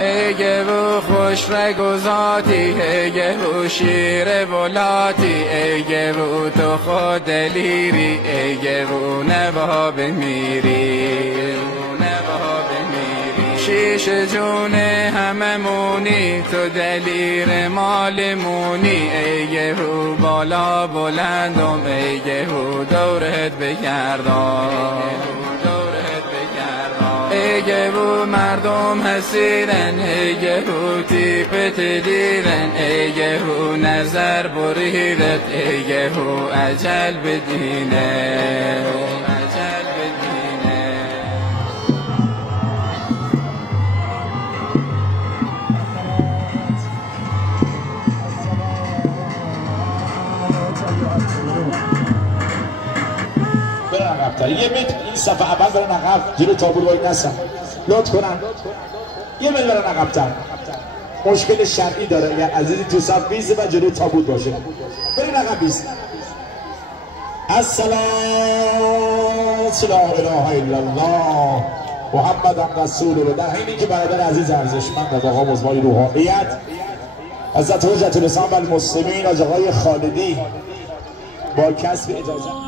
ایگه و خوش رگوزاتی ایگه و شیر ولاتی ایگه و تو خود دلیری ایگه و نوا بمیری شیش جون هممونی تو دلیر مالمونی ایگه و بالا بلندم ایگه و دورت بگردم ایگه و مردم حسیرن ایگه و تیپت دیرن ایگه و نظر بریرت ایگه و عجل بدینه یه متر این صفحه اول برن عقب جلو تابور وای نسن لطف کنن یه متر برن عقب‌تر مشکل شرعی داره یا عزیزی تو صف بیسته و جلو تابور باشه برین عقب بیست السلام لا اله الا الله محمد رسول الله. در حینی که برادر عزیز ارزشمند و آقا مزماری روحانیت حضرت حجت الاسلام و المسلمین از آقای خالدی با کسب اجازه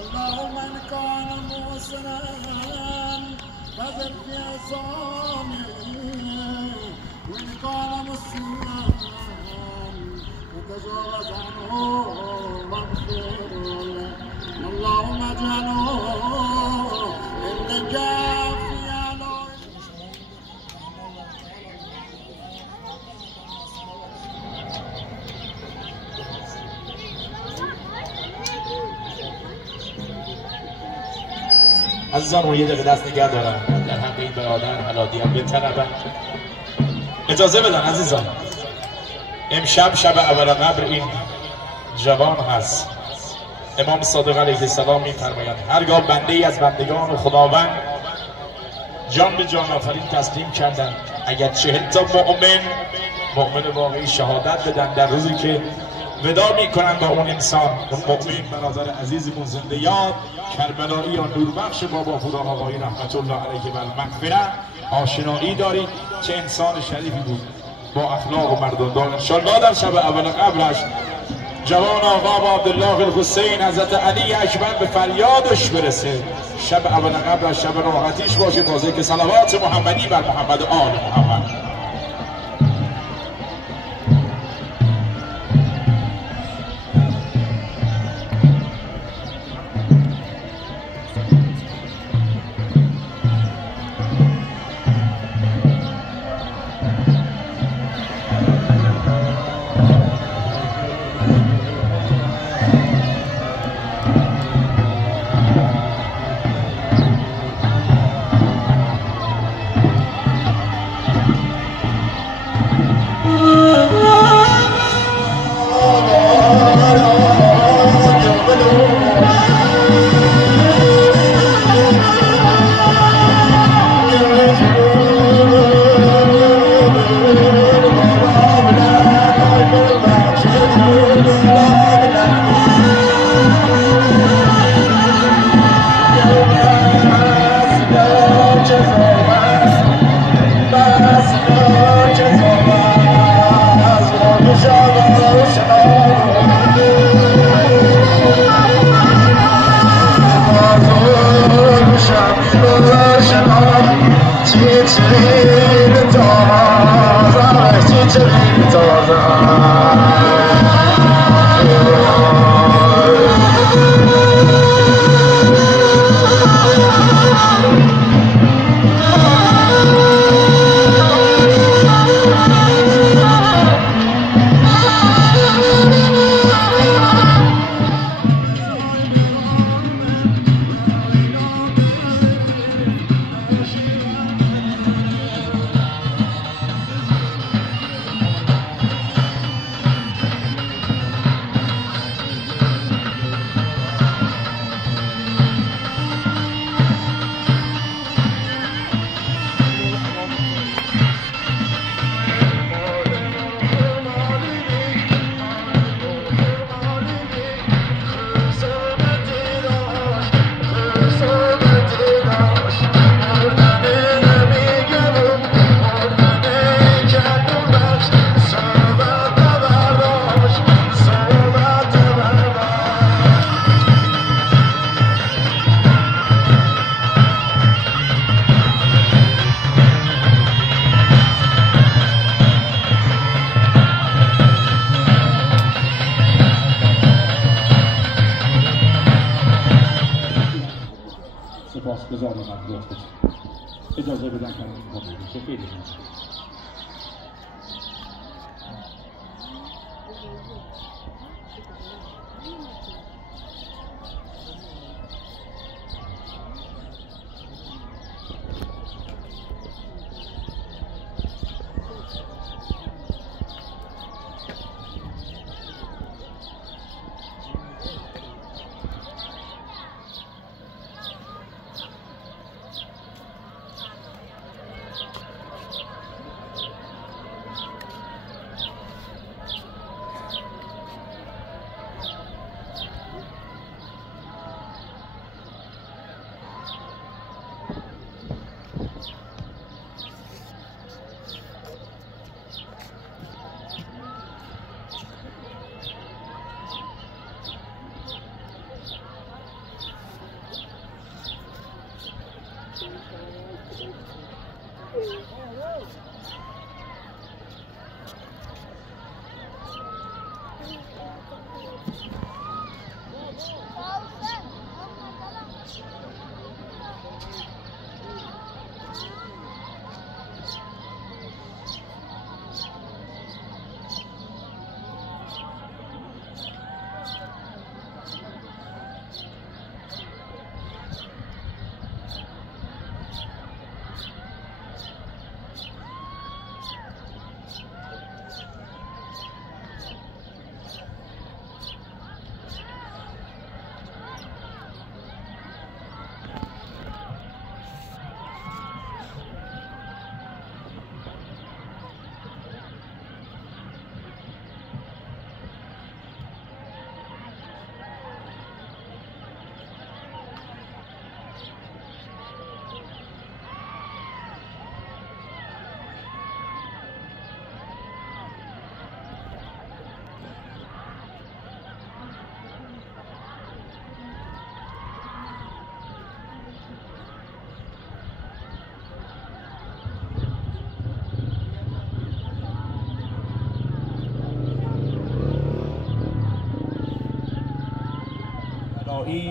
اللهم ان كان موسنا فزد في عصامه وان كان مسلما فتجاوز عنه واغفر له اللهم اجعله انك في علاه. عزیزان و یه دقیقه دست نگه دارن در حق این برادر حلادی هم بطلبن. اجازه بدن عزیزان امشب شب اول قبر این جوان هست. امام صادق علیه السلام می‌فرمایند هرگاه بنده ای از بندگان و خداوند جان به جان آفرین تسلیم کردند اگر 40 تا مؤمن واقعی شهادت بدن در روزی که ودا میکنن با اون انسان اون مؤمن برادر عزیزمون زنده یاد کربلایی یا نوربخش بابا فلان آقایی رحمت الله علیه و المغفره آشنایی دارید چه انسان شریفی بود با اخلاق و مردم‌دار. انشالله در شب اول قبرش جوان آقا عبدالله الحسین حضرت علی اکبر به فریادش برسه شب اول قبرش شب راحتیش باشه با ذکر صلوات محمدی بر محمد آل محمد. سپاسگزارم از لطفتون. اجازه بدن که من بشه خیلی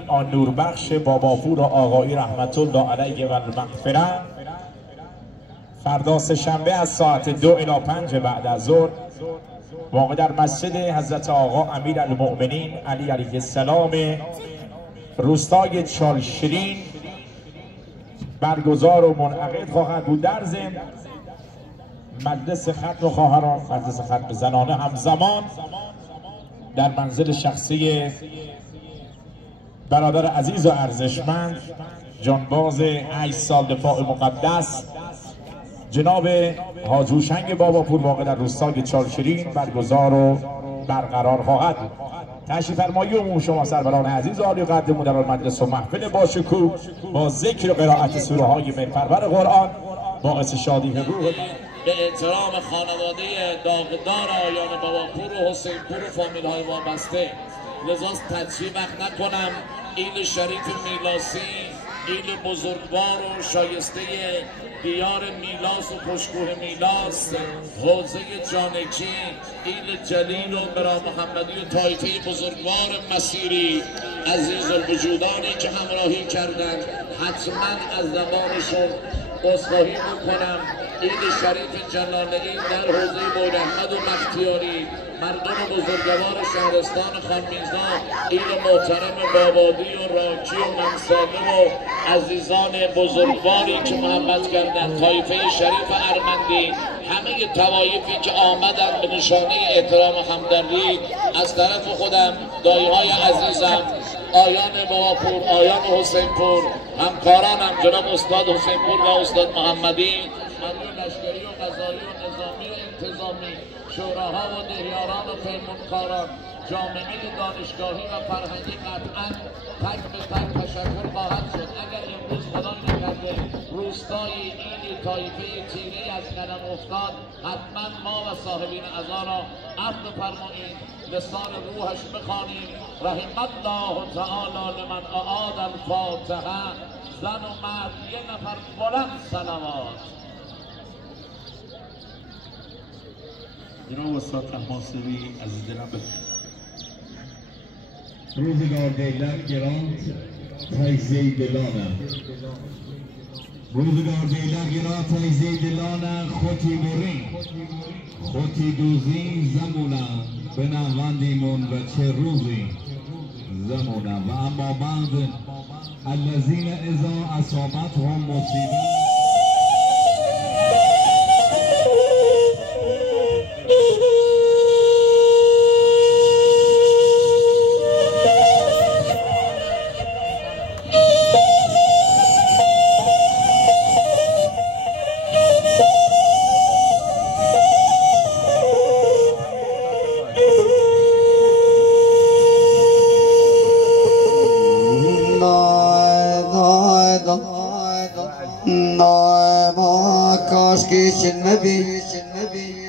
آن نوربخش باباپور آقایی رحمت الله علیه و المغفره فردا سه‌شنبه از ساعت 2 الی 5 بعد از ظهر واقع در مسجد حضرت آقا امیرالمؤمنین علی علیه السلام روستای چالشرین برگزار و منعقد خواهد بود. در ضمن مجلس ختم خواهران، مجلس ختم زنانه همزمان در منزل شخصی برادر عزیز و ارزشمند جانباز 8 سال دفاع مقدس جناب حاج هوشنگ باباپور واقع در روستای چالشرین برگزار و برقرار خواهد بود. تشریف فرمایی عموم شما سروران عزیز و عالی قدر مدیر مجلس و محفل باشکوه با ذکر و قرائت سوره های محورور قرآن باعث شادی روح به احترام خانواده داغدار آیان باباپور و حسین پور و فامیل های وابسته لذاست تجزیه وقت نکنم. ایل شریف میلاسی ایل بزرگوار و شایسته دیار میلاس و پشتگوه میلاس، حوزه جانکی، ایل جلیل و برا محمدی و طایفه بزرگوار مسیری عزیز الوجودانی که همراهی کردند حتما از زبانشون عذرخواهی میکنم. ایل شریف جلالی در حوزه بویراحمد و بختیاری، مردم بزرگوار شهرستان خانمیزا، ایل محترم بابادی و راکی و منصاله و عزیزان بزرگواری که محبت کردند، طایفه شریف ارمندی، همه طوایفی که آمدند به نشانه احترام همدردی از طرف خودم، دایهای عزیزم، آیان باباپور، آیان حسین پور، همکارانم جناب استاد حسین پور و استاد محمدی، مردم لشکری و قضایی و نظامی و انتظامی، شوراها و دهیاران و پیمانکاران، جامعه دانشگاهی و فرهنگی قطعا تک به تک تشکر خواهد شد. اگر امروز خدا نکرده روستای این طایفه تیری از قدم افتاد، حتما ما و صاحبین عزا را عفو فرمایید، لسان روحش بخوانیم رحم الله تعالی لمن اعاد الفاتحه، زن و مرد یه نفر بلند صلوات. جناب استاد طهماسبی عزیز دلم بفرمایید. روزگار دیگر گراند تجزیه دلانه روزگار دیلگی را تجزیه دلانه خوتی برین خوتی دوزین زمونه بنواندیمون و چه روزی زمونه و اما بعد الذین اذا اصابتهم مصیبه النبي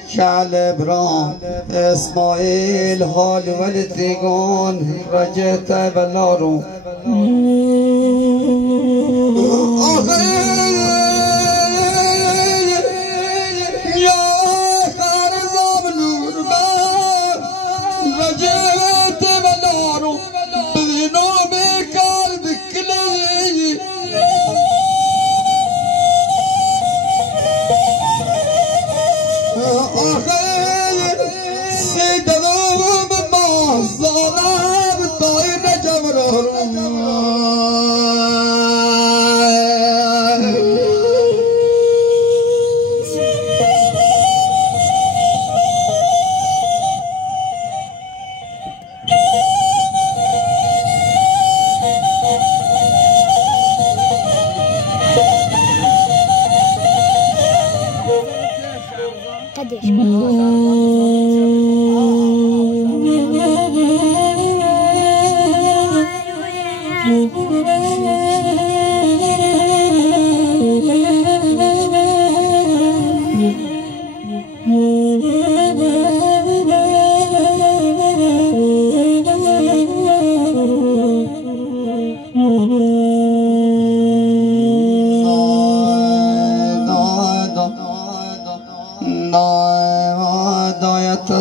شعل ابراهيم اسماعيل هال والتيقون رجعت بلارو يا خارزام نور رجعت بلارو بنوم قلبك لي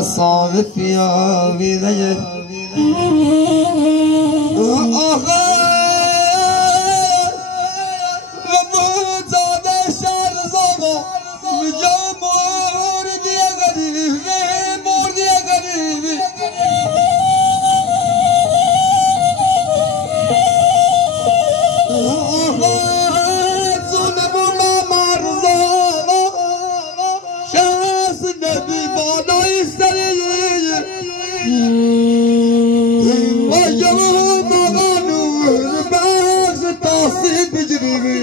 صافية في ذجر وموت هذا الشعر صغى مجمور يا غريبي مور يا غريبي ظلم ما مرضى شاس النبي بالا يستريح وجهه مغانور باغز تصيب بجريبي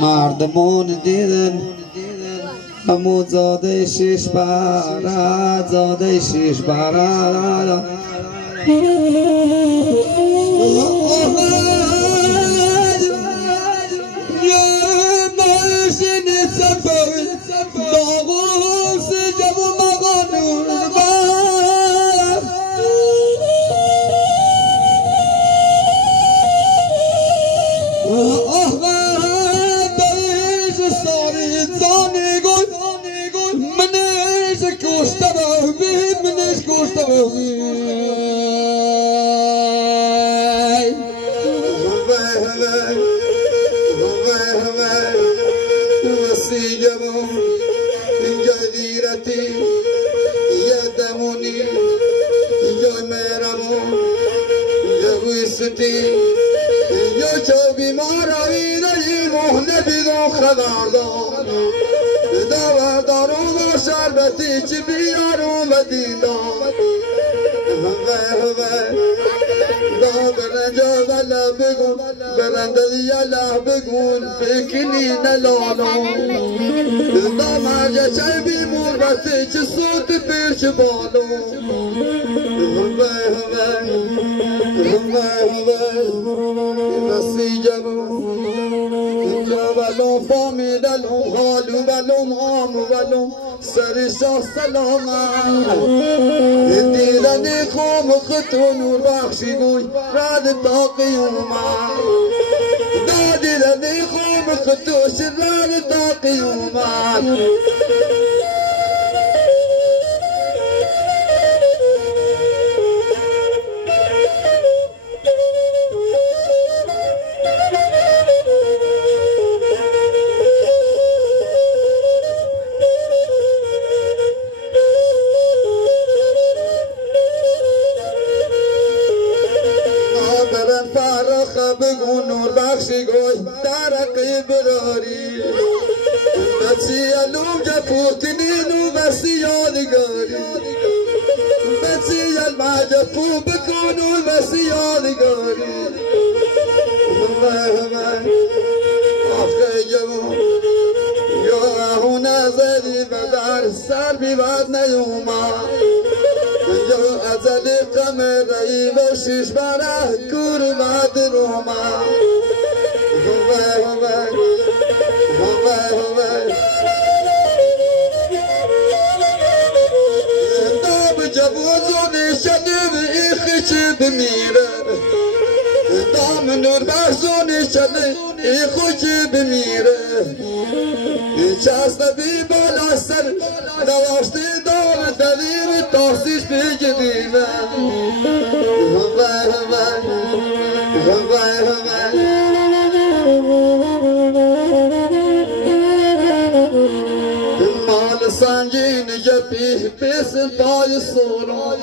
مردمون دیدن همون زاده شش برد زاده شش برد بیمار آینه مهنه بیدون خبردار داوردارون و شربتی چی بیارون و دیدار دا برنجا ولا بگون برنده یلا بگون فکرنی نلالون دا مرجع چه بیمور بسی چه صوت پیش بالون نسی ولوم فامی دلوم حالو ولوم آمو ولوم سری شاه سلامم دیدنی خوم خطو نور بخشی گوی رد تا قیومم دیدنی خوم خطو شرد تا قیومم بگو نور بخشی گوی درقی براری بچی علوم جفوتنی نو بسی یادگاری بچی المجفو بکن نور بسی یادگاری آخه جمو یا هون ازدی بدر سر بیباد نیوما یا ازل قمر رئی و شیش بره کور بعد روما داب جبوزونی شنب ایخی چی بمیره دام نور بخزونی شنب ایخو چی بمیره چست بی بالا سر دواشتی دار دلیر تاسیش بگیدیمه مال سنگین جپی بسن پای سوران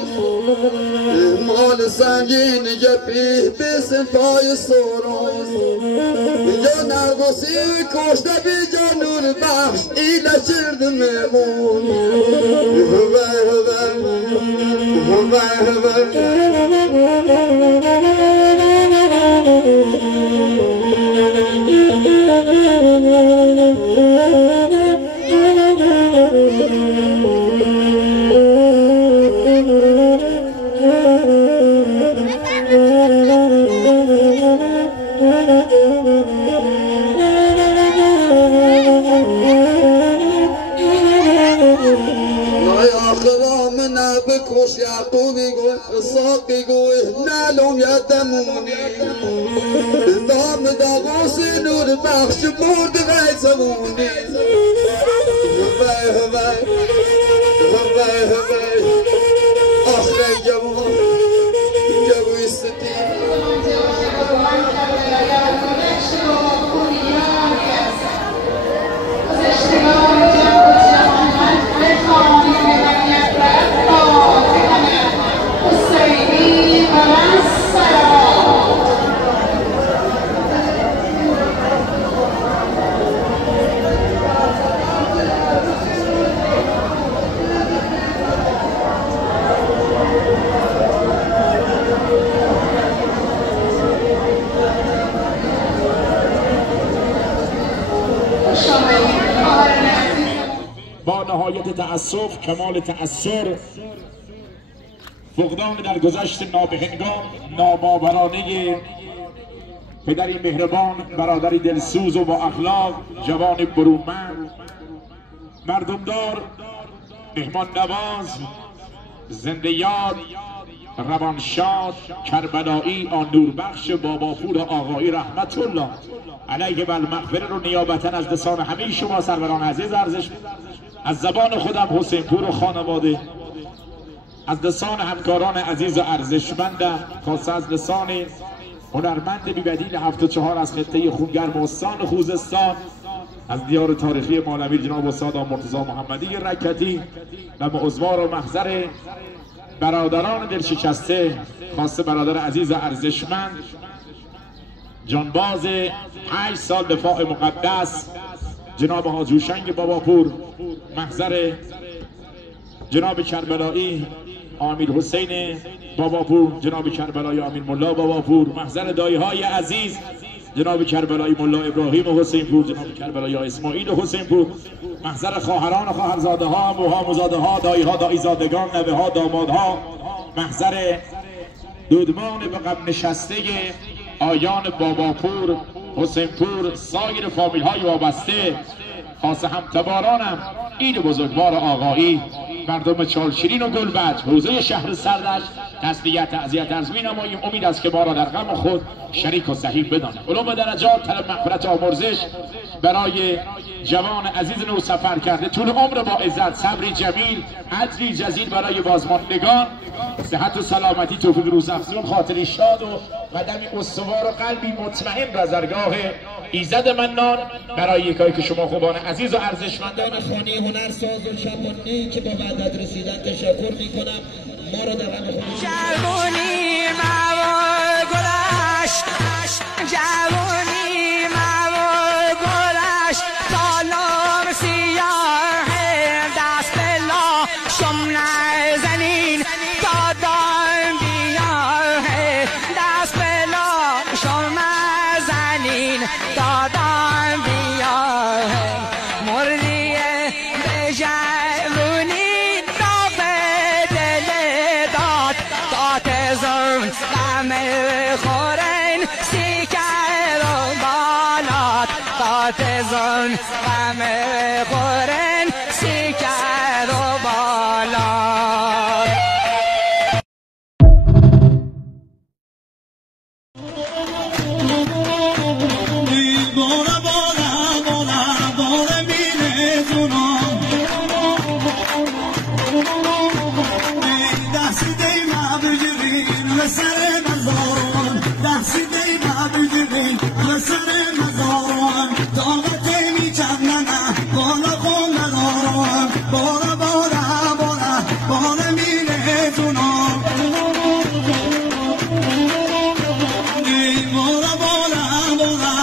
مال سنگین جپی بسن پای سوران یا نرگوسی کشته بی جانور بخش ایله چرد میمون بکش یعقوبی گوی ساقی گوی نلوم یدمونی دام داغوسی نور بخش مرد غی زمونی آخری جوان جوی ستی با نهایت تأسف کمال تأثر فقدان در گذشت نابهنگام ناباورانه پدری مهربان برادری دلسوز و با اخلاق جوان برومند مردمدار مهمان نواز زنده یاد روانشاد کربلایی آن نوربخش باباپور آقایی رحمت الله علیه بالمغفره رو نیابتا از لسان همه شما سروران عزیز ارزش از زبان خودم حسین پور و خانواده از لسان همکاران عزیز و ارزشمندم خاصه از لسان هنرمند بی‌بدیل 74 از خطه خونگرم استان خوزستان از دیار تاریخی مولوی جناب استاد مرتضی محمدی رکتی و معزوار و محضر برادران دلشکسته خاصه برادر عزیز ارزشمند جانباز 8 سال دفاع مقدس جناب حاج هوشنگ باباپور، محضر جناب کربلایی امیر حسین باباپور، جناب کربلایی امیر ملا باباپور، محضر دایهای عزیز جناب کربلایی ملا ابراهیم حسینپور، جناب کربلایی اسماعیل حسینپور، محضر خواهران و خواهرزاده ها، عموها، عموزاده ها، دایی ها، داییزادگان، نوه ها، دامادها، محضر دودمان به غم نشسته آیان باباپور، حسینپور، سایر فامیل های وابسته، خاص همتبارانم عید بزرگوار آقایی، مردم چالشیرین و گلبرگ، حوزه شهر سردشت تسلیت تعزیت عرض می‌نماییم. امید است که ما را در غم خود شریک و سهیم بدانند. علوم درجات، طلب مغفرت آمرزش برای جوان عزیز نو سفر کرده، طول عمر با عزت، صبری جمیل، اجری جزیل برای بازماندگان، صحت و سلامتی، توفیق روزافزون، خاطری شاد و قدمی استوار و قلبی مطمئن به درگاه ایزد منان برای یکایی که شما خوبان عزیز و ارزشمندان خانه هنرساز و شبانه‌ای که با وحدت رسیدن تشکر میکنم. ما را در غم خود جوانی موای گلشت، جوانی موای گلشت، تالار سیاه دست بلا شم نزنین تا دایم بیاه، دست بلا شم نزنین تا دایم بیاه، مردی به جوانی غم خورن سیکر و بالات، قاتزون غم خورن سیکر و بالات. Bora, bora, bora.